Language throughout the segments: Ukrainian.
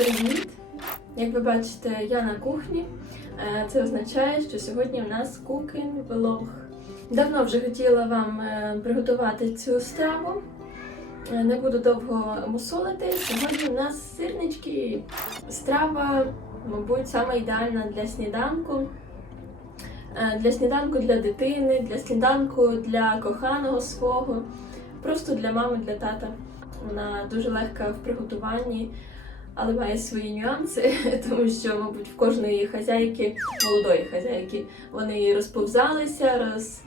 Привіт! Як ви бачите, я на кухні. Е, Це означає, що сьогодні в нас кукінг влог. Давно вже хотіла вам е, приготувати цю страву. Е, Не буду довго мусолити. Сьогодні в нас сирнички. Страва, мабуть, саме ідеальна для сніданку. Для сніданку для дитини, для сніданку для коханого свого, просто для мами, для тата. Вона дуже легка в приготуванні, але має свої нюанси, тому що, мабуть, в кожної хазяйки, молодої хазяйки, вони розповзалися, роз,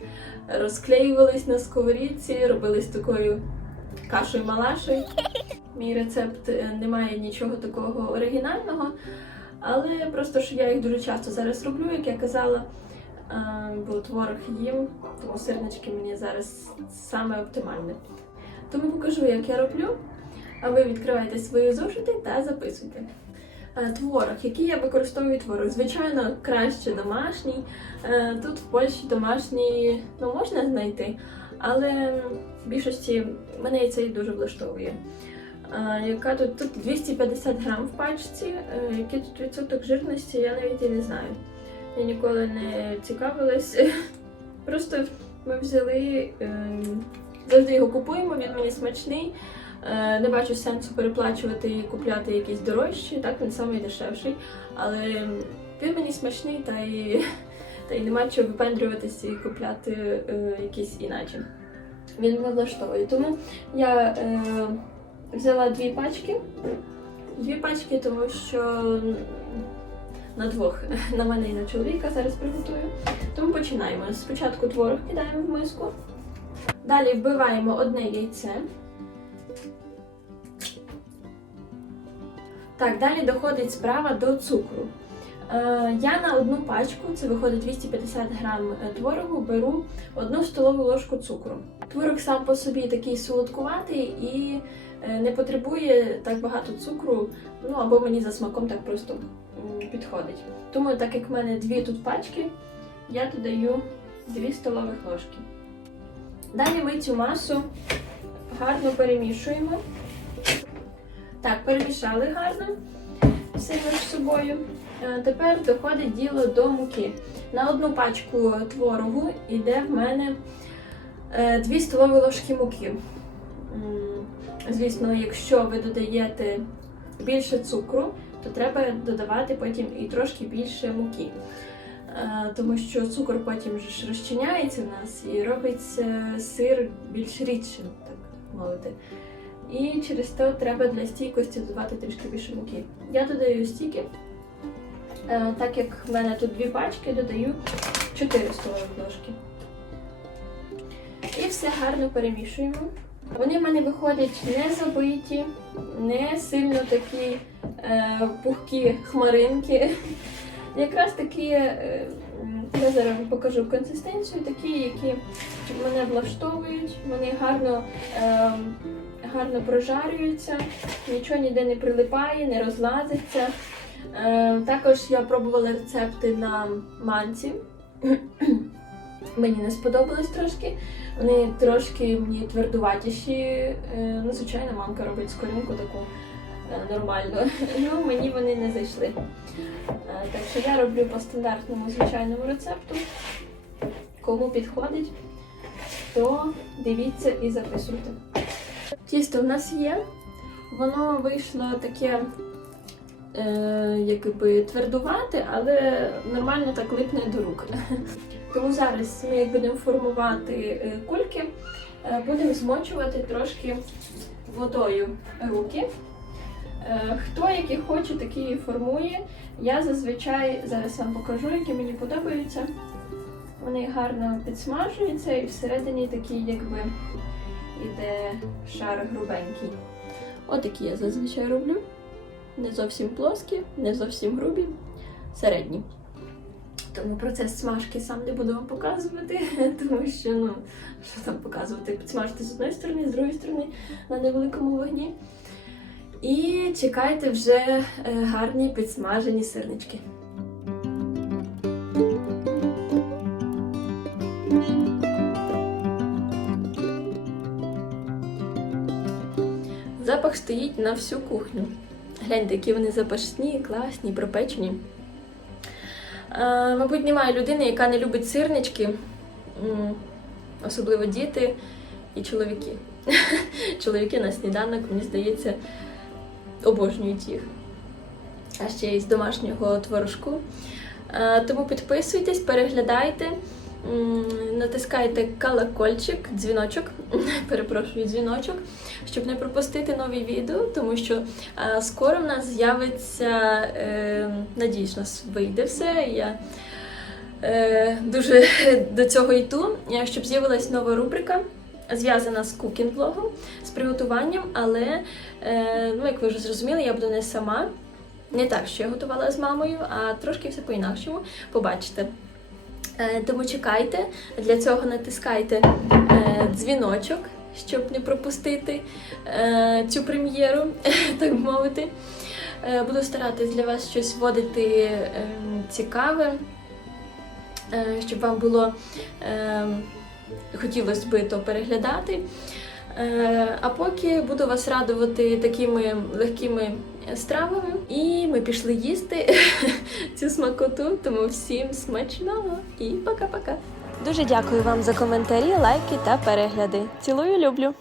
розклеювались на сковорідці, робились такою кашою малашою. Мій рецепт е, не має нічого такого оригінального, але просто що я їх дуже часто зараз роблю, як я казала. е, Бо творог їм, тому сирнички мені зараз саме оптимальне. Тому покажу, як я роблю. А ви відкривайте свої зошити та записуйте. Е, Творог, який я використовую творог, звичайно, краще домашній. Е, Тут в Польщі домашній ну, можна знайти, але в більшості мене це і дуже влаштовує. Е, Яка тут, тут 250 грам в пачці, який тут відсоток жирності, я навіть і не знаю. Я ніколи не цікавилась. Просто ми взяли, ем, завжди його купуємо, він мені смачний. Е, Не бачу сенсу переплачувати і купляти якийсь дорожчий, так він самий дешевший. Але він мені смачний, та й, та й нема чого випендрюватися і купляти е, якийсь іначе. Він мене влаштовує. Тому я е, взяла дві пачки. Дві пачки, тому що на двох на мене і на чоловіка зараз приготую. Тому починаємо. Спочатку творог кидаємо в миску. Далі вбиваємо одне яйце. Так, далі доходить справа до цукру. Е, я на одну пачку, це виходить 250 грам е, творогу, беру одну столову ложку цукру. Творог сам по собі такий солодкуватий і е, не потребує так багато цукру, ну або мені за смаком так просто підходить. Тому, так як в мене дві тут пачки, я додаю 2 столових ложки. Далі ми цю масу гарно перемішуємо. Так, перемішали гарно все між собою. Е, Тепер доходить діло до муки. На одну пачку творогу йде в мене 2 столові ложки муки. Звісно, якщо ви додаєте більше цукру, то треба додавати потім і трошки більше муки. Е, Тому що цукор потім ж розчиняється в нас і робиться сир більш рідшим, так мовити. І через то треба для стійкості додавати трішки більше муки. Я додаю стільки, Е, так як в мене тут дві пачки, додаю 4 столових ложки. І все гарно перемішуємо. Вони в мене виходять не забиті, не сильно такі е, пухкі хмаринки. Якраз такі, е, я зараз покажу консистенцію, такі, які мене влаштовують, вони гарно, е, гарно прожарюються, нічого ніде не прилипає, не розлазиться. Е, також я пробувала рецепти на манці. Мені не сподобалось трошки. Вони трошки мені твердуватіші. Е, ну, звичайно, мамка робить скоринку таку е, нормальну. Ну, мені вони не зайшли. Так що я роблю по стандартному звичайному рецепту. Кому підходить, то дивіться і записуйте. Тісто в нас є. Воно вийшло таке е, якби твердувате, але нормально так липне до рук. Тому зараз ми будемо формувати е, кульки, е, будемо змочувати трошки водою руки. Е, Хто які хоче, такі і формує. Я зазвичай зараз вам покажу, які мені подобаються. Вони гарно підсмажуються і всередині такий, якби іде шар грубенький. Отакі я зазвичай роблю. Не зовсім плоскі, не зовсім грубі, середні. Тому процес смажки сам не буду вам показувати, тому що, ну, що там показувати? Підсмажити з одної сторони, з другої сторони на невеликому вогні. І чекайте вже е, гарні підсмажені сирнички. Запах стоїть на всю кухню. Гляньте, які вони запашні, класні, пропечені. Е, мабуть, немає людини, яка не любить сирнички, особливо діти і чоловіки. Чоловіки на сніданок, мені здається, обожнюють їх. А ще й з домашнього творожку. Е, Тому підписуйтесь, переглядайте, натискайте колокольчик, дзвіночок, перепрошую, дзвіночок, щоб не пропустити нові відео, тому що е, скоро в нас з'явиться, е, надіюсь, у нас вийде все. Я е, дуже до цього йду, е, щоб з'явилась нова рубрика. Зв'язана з кукінг-блогом, з приготуванням, але, е, ну, як ви вже зрозуміли, я буду не сама. Не так, що я готувала з мамою, а трошки все по-інакшому. Побачите. Е, тому чекайте, для цього натискайте е, дзвіночок, щоб не пропустити е, цю прем'єру, так мовити. Буду старатись для вас щось вводити е, цікаве, щоб вам було е, хотілося би то переглядати. Е, А поки буду вас радувати такими легкими стравами. І ми пішли їсти цю смакоту, тому всім смачного і пока-пока. Дуже дякую вам за коментарі, лайки та перегляди. Цілую, люблю!